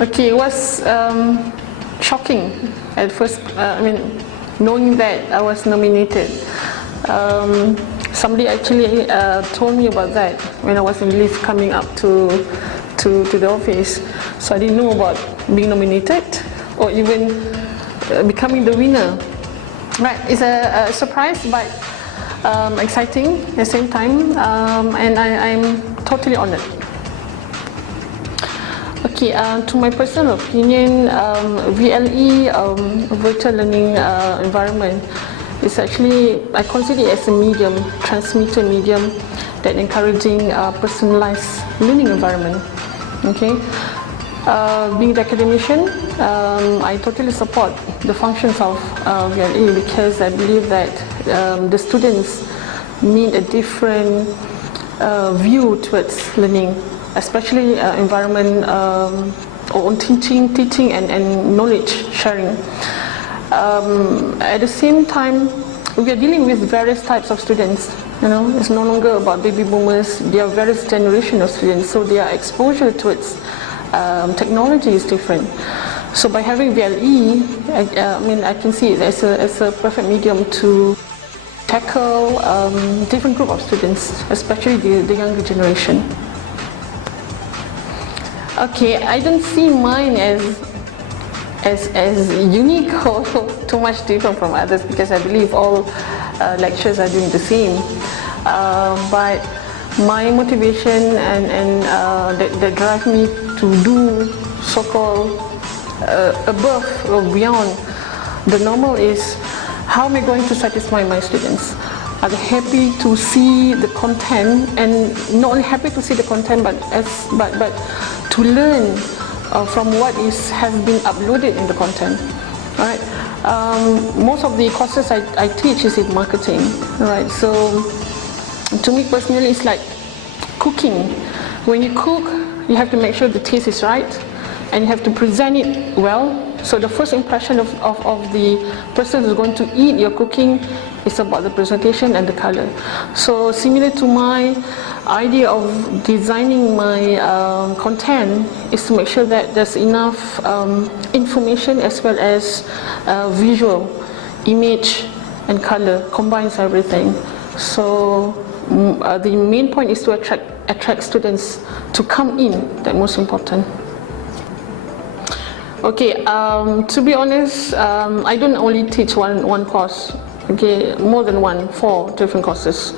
Okay, it was shocking at first. Knowing that I was nominated. Somebody actually told me about that when I was in leave coming up to the office. So I didn't know about being nominated or even becoming the winner. Right, it's a surprise but exciting at the same time, and I'm totally honored. Okay, to my personal opinion, VLE, virtual learning environment, is actually, I consider it as a medium, transmitter medium that encouraging personalized learning environment. Okay, being the academician, I totally support the functions of VLE because I believe that the students need a different view towards learning, especially environment on teaching and knowledge sharing. At the same time, we are dealing with various types of students. You know, it's no longer about baby boomers. There are various generations of students, so their exposure towards technology is different. So by having VLE, I can see it as a perfect medium to tackle different group of students, especially the younger generation. Okay, I don't see mine as unique or too much different from others because I believe all lectures are doing the same. But my motivation and that drive me to do so-called above or beyond the normal is how am I going to satisfy my students? Are they happy to see the content, and not only happy to see the content, but to learn from what has been uploaded in the content. Right? Most of the courses I teach is in marketing. Right? So to me personally, it's like cooking. When you cook, you have to make sure the taste is right, and you have to present it well. So the first impression of the person who's going to eat your cooking is about the presentation and the color. So similar to my idea of designing my content is to make sure that there's enough information as well as visual, image and color combines everything. So the main point is to attract students to come in. That's most important. Okay, to be honest, I don't only teach one course. Okay, more than 4 different courses.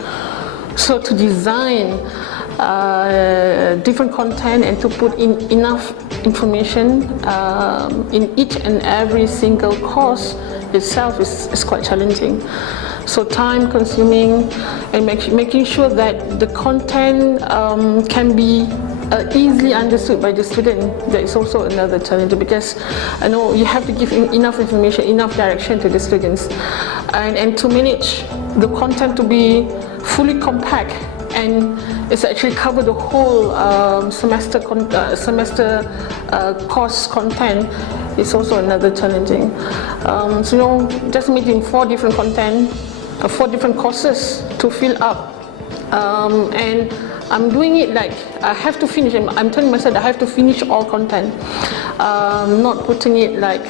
So to design different content and to put in enough information in each and every single course itself is quite challenging. So time consuming and making sure that the content can be easily understood by the student, that is also another challenge because I know you have to give enough information, enough direction to the students, and to manage the content to be fully compact and it's actually cover the whole semester course content is also another challenging. So you know, just making 4 different content, 4 different courses to fill up, and I'm doing it like I have to finish. I'm telling myself that I have to finish all content, not putting it like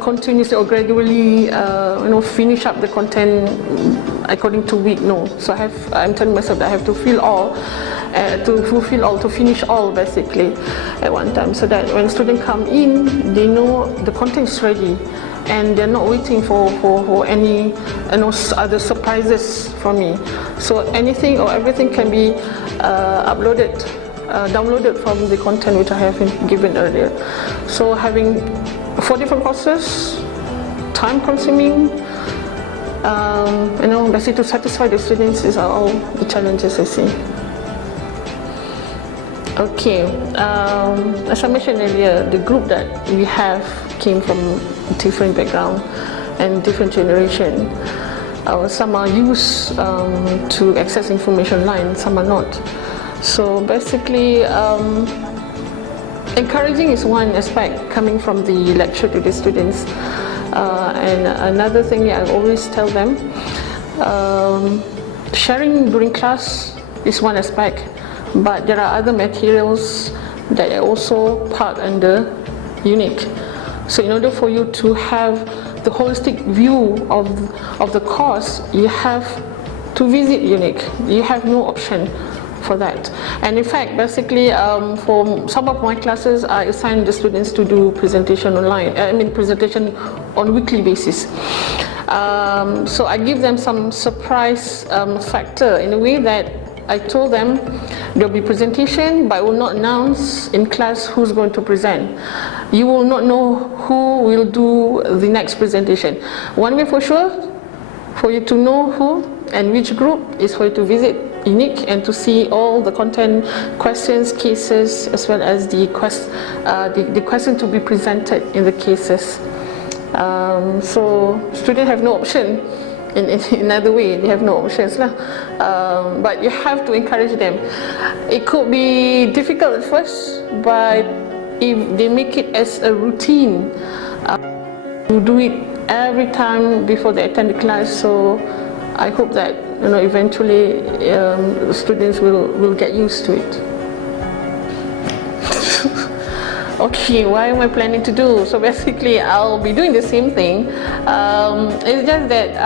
continuously or gradually finish up the content according to week. No, so I'm telling myself that I have to fill all, to fulfill all, to finish all basically at one time, so that when students come in, they know the content is ready and they're not waiting for any other surprises from me. So anything or everything can be downloaded from the content which I have given earlier. So having 4 different courses, time consuming, basically to satisfy the students is all the challenges I see. Okay, as I mentioned earlier, the group that we have came from different background and different generation. Some are used to access information online, some are not. So basically, encouraging is one aspect coming from the lecture to the students. And another thing I always tell them, sharing during class is one aspect, but there are other materials that are also part under UNIEC. So in order for you to have the holistic view of the course, you have to visit UNIEC. You have no option for that. And in fact, basically, for some of my classes, I assign the students to do presentation online. Presentation on weekly basis. So I give them some surprise factor in a way that I told them there'll be presentation, but I will not announce in class who's going to present. You will not know who will do the next presentation. One way for sure, for you to know who and which group, is for you to visit UNIEC and to see all the content, questions, cases, as well as the question to be presented in the cases. So students have no option. In another way, they have no options lah. But you have to encourage them. It could be difficult at first, but if they make it as a routine, you do it every time before they attend the class. So I hope that eventually students will get used to it. Okay, what am I planning to do? So basically, I'll be doing the same thing. It's just that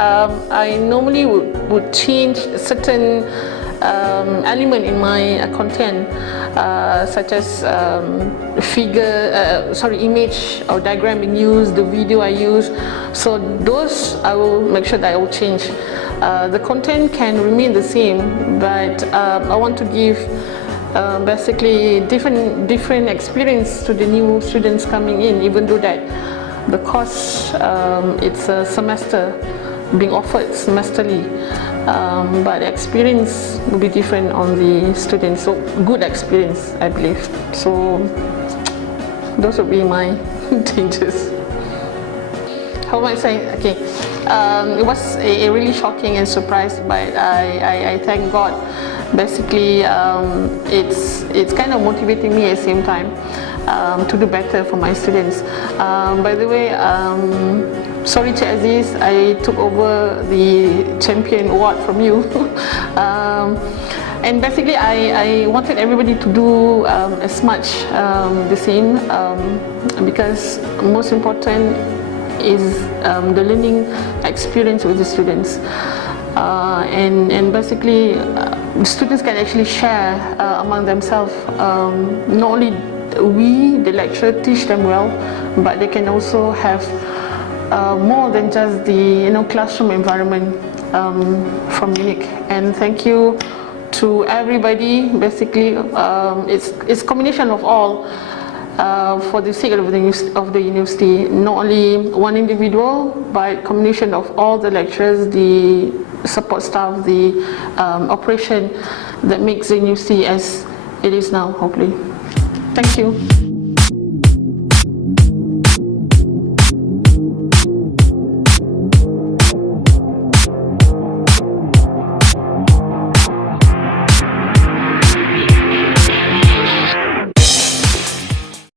I normally would change certain element in my content, such as image or diagram being used, the video I use. So those I will make sure that I will change. The content can remain the same, but I want to give basically different experience to the new students coming in, even though that the course it's a semester being offered semesterly, but the experience will be different on the students. So good experience, I believe. So those will be my changes. How am I saying? Okay, it was a really shocking and surprise, but I thank God. Basically, it's kind of motivating me at the same time to do better for my students. By the way, sorry Cik Aziz, I took over the champion award from you. And basically, I wanted everybody to do as much the same, because most important is the learning experience with the students. And basically, students can actually share among themselves. Not only we, the lecturer, teach them well, but they can also have more than just the classroom environment from UNIEC. And thank you to everybody. Basically, it's a combination of all. For the sake of the university, not only one individual, but combination of all the lecturers, the support staff, the operation that makes the university as it is now, hopefully. Thank you.